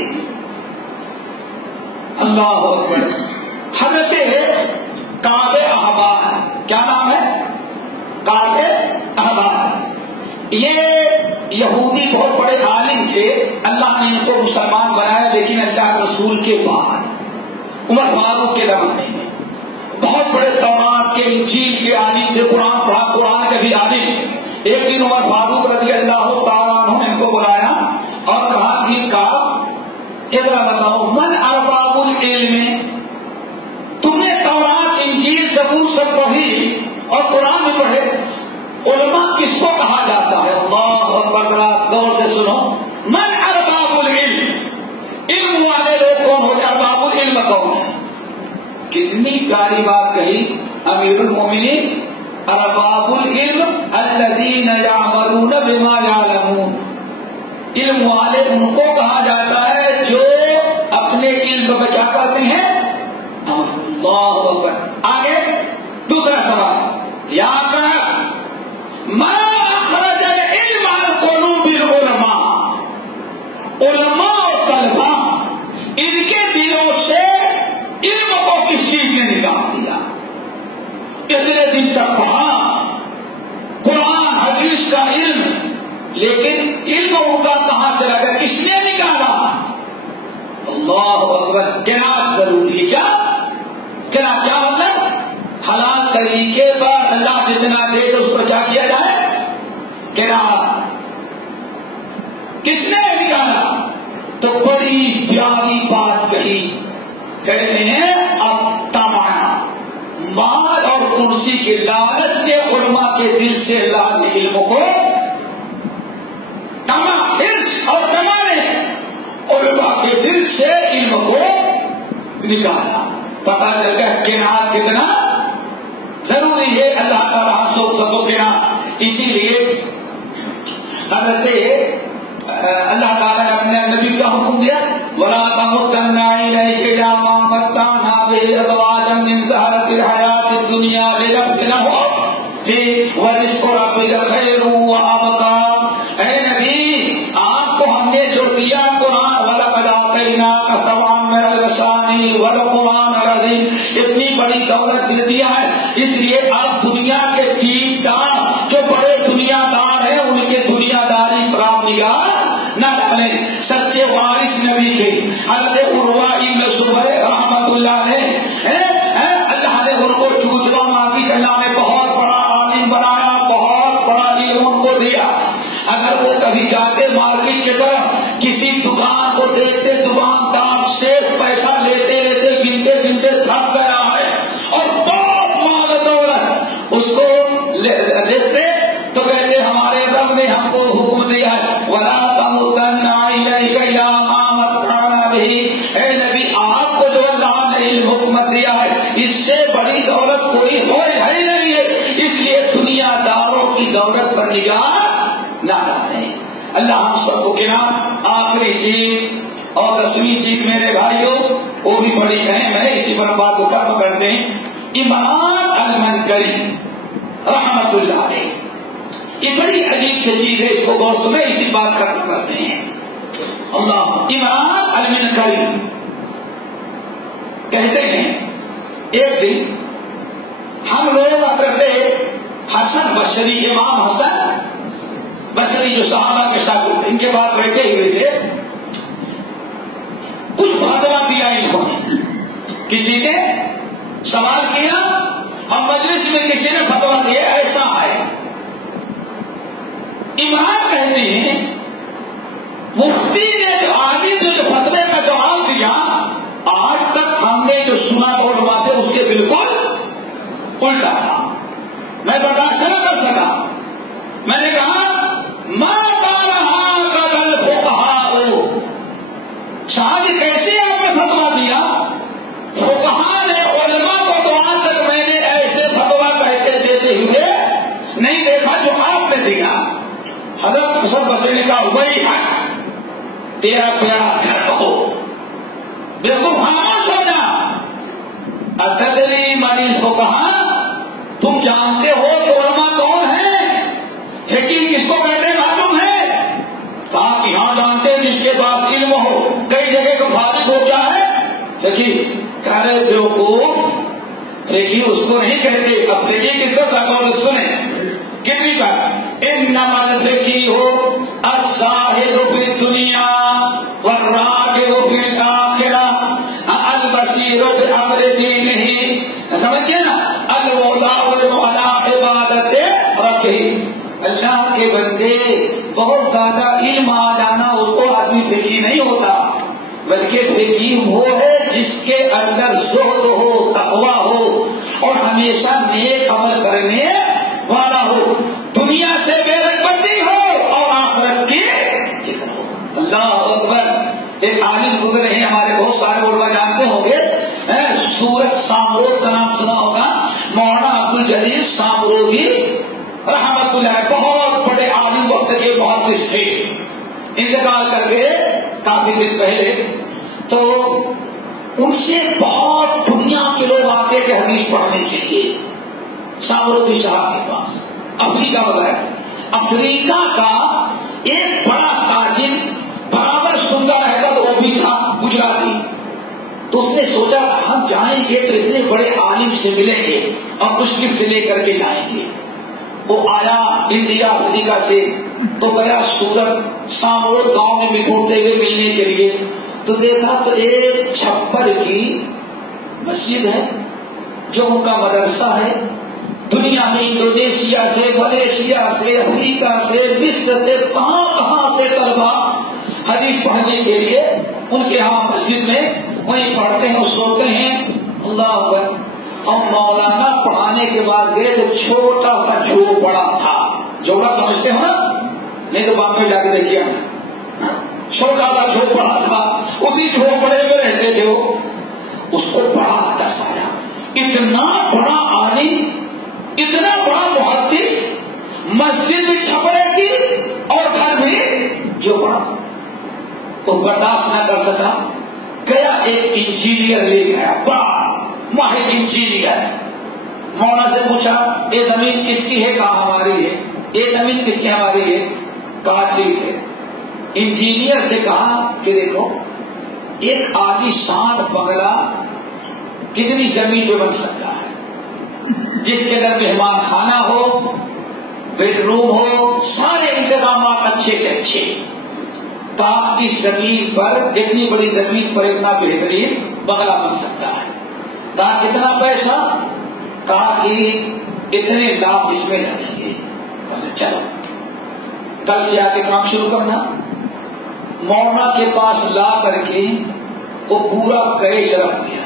اللہ اکبر. حضرت کعب احبار، کیا نام ہے؟ کعب احبار. یہ یہودی بہت بڑے عالم تھے، اللہ نے ان کو مسلمان بنایا، لیکن اللہ کے رسول کے بعد عمر فاروق کے زمانے میں بہت بڑے تورات کے انجیل کے عالم تھے، قرآن پڑھا، قرآن کے بھی عالم. ایک دن عمر فاروق رضی اللہ تعالیٰ عنہ نے ان کو بلایا اور کہا کہ کعب ادھر بتاؤ من ارباب العلم، تم نے تورات انجیل زبور سب پڑھی اور قرآن میں پڑھے، علماء کس کو کہا جاتا ہے؟ اللہ اکبر. غور سے سنو. من ارباب العلم، علم والے لوگ کون ہو جائے؟ ارباب العلم کون ہے؟ کتنی پیاری بات کہی امیر المومنین. ارباب العلم الذین یعملون بما یعلمون، علم والے ان کو کہا جاتا ہے جو اپنے علم پہ کیا کرتے ہیں. اللہ اکبر. آگے دوسرا سوال، یا ما اخرج العلم عن قلوب العلماء، علماء اور طلباء ان کے دلوں سے علم کو کس چیز نے نکال دیا؟ اتنے دن تک پڑھا قرآن حدیث کا علم، لیکن علم ان کا کہاں چلا گیا؟ کس نے نکالا؟ اللہ اکبر. قناعت ضروری. کیا قناعت؟ کیا مطلب؟ حلال طریقے پر اللہ جتنا دے تو اس پر کیا کیا جائے؟ قناعت. کس نے نکالا؟ تو بڑی پیاری بات کہی، کہتے ہیں اب تمام مال اور کرسی کے لالچ نے علماء کے دل سے اللہ نے علم کو تمام حرص اور تمانے علماء کے دل سے علم کو نکالا. پتا چل گیا قناعت کتنا ضروری ہے. اللہ تعالیٰ ہم سوچ سکو قناعت. اسی لیے حضرت اللہ تعالیٰ نے اپنے نبی کا حکم دیا وَلَا تَمُدَّنَّ عَيْنَيْكَ إِلَىٰ مَا مَتَّعْنَا بِهِ أَزْوَاجًا مِّن زَهْرَةِ الْحَيَاةِ الدُّنْيَا لِنَفْتِنَهُمْ فِيهِ وَرِزْقُ رَبِّكَ خَيْرٌ وَأَبْقَىٰ. اے نبی آپ کو ہم نے جو دیا قرآن وَلَقَدْ آتَيْنَاكَ سَبْعًا مِّنَ الْمَثَانِي وَالْقُرْآنَ الْعَظِيمَ، اتنی بڑی دولت دے دیا ہے. اس لیے اب دنیا کے دیندار جو بڑے دنیا دار ہیں ان کے دنیا داری پر آپ نگاہ نہ ڈالیں. سچے وارث نبی کے حضرت عروہ ابن زبیر رحمت اللہ علیہ، اللہ نے ان کو چوچوا مانگی، اللہ نے بہت بڑا عالم بنایا، بہت بڑا علم ان کو دیا. اگر وہ کبھی جاتے مارکیٹ کی طرف کسی دکان کو دیکھ ہم کو حکم دیا ہے وَلَا تَمُدَّنَّ عَيْنَيْكَ إِلَىٰ مَا مَتَّعْنَا بِهِ، اے نبی آپ کو جو اللہ نے علم حکمت دیا ہے اس سے بڑی دولت کوئی ہے نہیں ہے، اس لیے دنیا داروں کی دولت پر نگاہ نہ ڈالیں۔ اللہ ہم سب کو گنا۔ آخری چیز اور 10ویں چیز میرے بھائیوں وہ بھی بڑی اہم ہے، اسی پر بات کو ختم کرتے ہیں۔ عمران المنکری رحمت اللہ علیہ، یہ بڑی عجیب سے چیز ہے، اس کو غور سنیں، اسی بات ختم کرتے ہیں۔ اللہ عمران المنکری کہتے ہیں ایک دن ہم لوگ حضرت حسن بصری، امام حسن بصری جو صحابہ کے ساتھ ان کے بعد بیٹھے ہوئے تھے، کچھ فتویٰ دیا انہوں نے، کسی نے سوال کیا اور مجلس میں کسی نے فتویٰ دیا ایسا ہے۔ امام کہتے ہیں مفتی نے جو عالم نے جو فتوے کا جواب دیا آج تک ہم نے جو سنا اور باتیں اس کے بالکل الٹا تھا، میں برداشت نہ کر سکا۔ میں نے کہا ما قال الفقهاء، صاحب کیسے آپ نے فتویٰ دیا؟ فقہاء نے علماء کو تو آج تک میں نے ایسے فتویٰ کہتے دیتے ہوئے نہیں دیکھا جو آپ نے دیا۔ حضرت حسن بصری نے کہا وہی حق تیرا پیارا گھر کہو، بالکل خاموش ہو جا۔ اتدری من الفقہاء، تم جانتے ہو کہ علماء کون ہیں؟ فقیہ کس کو کہتے ہیں معلوم ہے؟ کہا کہ ہاں جانتے ہیں، جس کے پاس علم ہو، کئی جگہ کا فارغ ہو کیا ہے فقیہ۔ کہہ رہے بیوقوف، فقیہ اس کو نہیں کہتے، اب فقیہ کس کو کہتے ہیں سنیں کتنی بار، انما الفقیہ الزاہد فی الدنیا والراغب فی الآخرہ البصیر بامر دینہ، سمجھ گئے نا، المولا علی عبادت ربہ۔ اللہ کے بندے بہت زیادہ علم آ جانا اس کو آدمی فقیہ نہیں ہوتا، بلکہ فقیہ وہ ہے جس کے اندر زہد ہو، تقویٰ ہو اور ہمیشہ نیک عمل کرنے والا ہو، دنیا سے بے رغبتی ہو اور آخرت کی فکر ہو۔ اللہ اکبر۔ ایک عالم گزرے ہیں ہمارے، بہت سارے علماء جانتے ہوں گے، سورت سامرود کا نام سنا ہوگا، مولانا عبد الجلیل سامرودی رحمت اللہ، بہت بڑے عالم وقت کے محدث تھے، انتقال کر گئے کافی دن پہلے۔ تو ان سے بہت دنیا کے لوگ آتے تھے حدیث پڑھنے کے لیے سامرودی صاحب کے پاس۔ افریقہ وغیرہ، افریقہ کا ایک بڑا تاجر برابر سنتا رہتا تو وہ بھی تھا گجراتی، تو اس نے سوچا ہم جائیں گے تو اتنے بڑے عالم سے ملیں گے اور کچھ گفٹ لے کر کے جائیں گے۔ وہ آیا انڈیا افریقہ سے تو گیا سورت سامرود گاؤں میں بکھورتے ہوئے ملنے کے لیے، تو دیکھا تو ایک چھپر کی مسجد ہے جو ان کا مدرسہ ہے۔ دنیا میں انڈونیشیا سے، ملیشیا سے، افریقہ سے، مصر سے، کہاں کہاں سے طلبا حدیث پڑھنے کے لیے ان کے ہاں مسجد میں وہیں پڑھتے ہیں، سوتے ہیں۔ اللہ اکبر۔ اور مولانا پڑھانے کے بعد گئے تو چھوٹا سا جھوپڑا تھا، جھوپڑا سمجھتے ہو نا، نہیں تو بامبے جا کے دیکھیے، چھوٹا سا جھوپڑا تھا، اسی جھوپڑے میں رہتے تھے وہ۔ اس کو بڑا ترس آیا، اتنا بڑا عالم، اتنا بڑا محدث، مسجد میں چھپڑے کی اور گھر میں جو بڑا، تو برداشت نہ کر سکا، گیا ایک انجینئر لے گیا، بڑا ماہر انجینئر۔ مولانا سے پوچھا یہ زمین کس کی ہے؟ کہا ہماری ہے۔ یہ زمین کس کی؟ ہماری ہے۔ کہا ٹھیک ہے۔ انجینئر سے کہا کہ دیکھو ایک عالی شان بنگلہ کتنی زمین پہ بن سکتا ہے، جس کے اندر مہمان خانہ ہو، بیڈ روم ہو، سارے انتظامات اچھے سے اچھے، کہا اس زمین پر، اتنی بڑی زمین پر اتنا بہترین بنگلہ بن سکتا ہے۔ کہا کتنا پیسہ؟ کہا کہ اتنے لاکھ اس میں لگیں گے۔ چلو کل سے آ کے کام شروع کرنا۔ مولانا کے پاس لا کر کے وہ پورا کیش رکھ دیا۔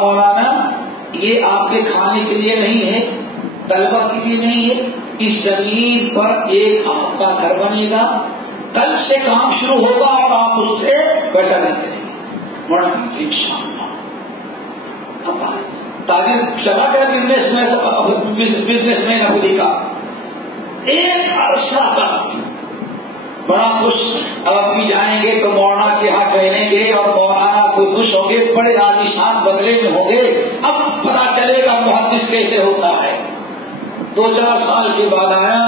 مولانا یہ آپ کے کھانے کے لیے نہیں ہے، طلبہ کے لیے نہیں ہے، اس زمین پر ایک آپ کا گھر بنے گا، کل سے کام شروع ہوگا اور آپ اس سے پیسہ نہیں دیں گے، مرنا انشاءاللہ۔ تاجر چلا گیا بزنس مین افریقہ، ایک عرصہ تک بڑا خوش، اب بھی جائیں گے تو مولانا کے ہاں ٹھہریں گے اور مولانا کو خوش ہوں گے، بڑے عالیشان بنگلے میں ہوں گے، اب پتا چلے گا محدث کیسے ہوتا ہے۔ 2-4 سال کے بعد آیا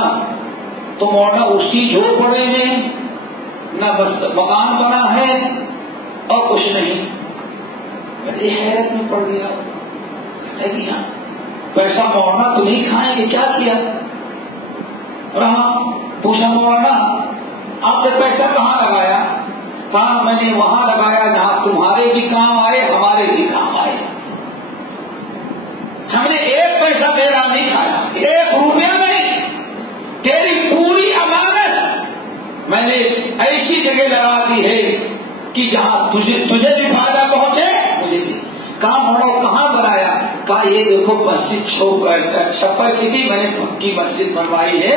تو مولانا اسی جھوپڑے میں نہ بس مکان بنا ہے اور کچھ نہیں، بڑی حیرت میں پڑ گیا، پیسہ مولانا تو نہیں کھائیں گے، کیا کیا؟ رہا پوچھا مولانا آپ نے پیسہ کہاں لگایا؟ کہا میں نے وہاں لگایا جہاں تمہارے بھی کام آئے ہمارے بھی کام آئے، ہم نے ایک پیسہ تیرا نہیں کھایا، 1 روپیہ نہیں، تیری پوری امانت میں نے ایسی جگہ لگا دی ہے کہ جہاں تجھے بھی فائدہ پہنچے مجھے بھی۔ کہاں موڑو کہاں بنایا؟ کہا یہ دیکھو مسجد چھپر کی تھی، میں نے پکی مسجد بنوائی ہے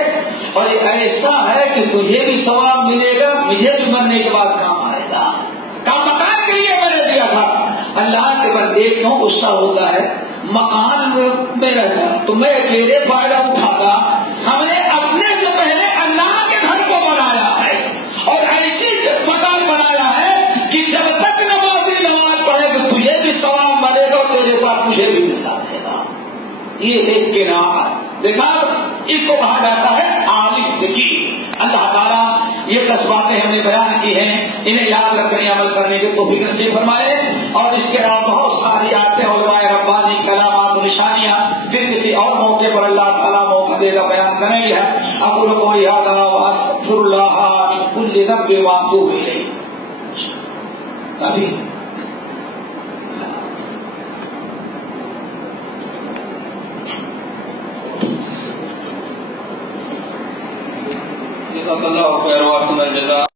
اور یہ ایسا ہے کہ تجھے بھی ثواب ملے گا، مجھے بھی مرنے کے بعد کام آئے گا۔ کہا مکان کے لیے میں نے دیا تھا۔ اللہ کے بندے کیوں غصہ ہوتا ہے؟ مکان میں رہتا تو میں اکیلے فائدہ اٹھاتا، ہم نے اپنے سے پہلے اللہ کے گھر کو بنایا ہے اور ایسی مکان بنایا ہے کہ جب تک نمازی نماز پڑھے تو تجھے بھی ثواب ملے گا اور تیرے ساتھ مجھے بھی ملتا رہے گا۔ یہ ایک کناعت، دیکھا اس کو کہا جاتا ہے عالم فقیہ۔ اللہ تعالیٰ یہ 10 باتیں ہم نے بیان کی ہیں، انہیں یاد رکھ کر عمل کرنے کی توفیق نصیب فرمائے، اور اس کے علاوہ بہت ساری آیتیں علماء ربانی کلامات و نشانیاں پھر کسی اور موقع پر اللہ تعالیٰ موقع دے گا بیان کریں گے۔ اقول قولی ھذا واستغفر اللہ من کل ذنب واتوب الیہ۔ کافی جزاک اللہ خیر و احسن الجزاء۔